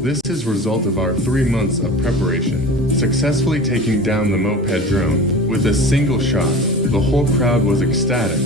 This is a result of our 3 months of preparation, successfully taking down the moped drone with a single shot. The whole crowd was ecstatic.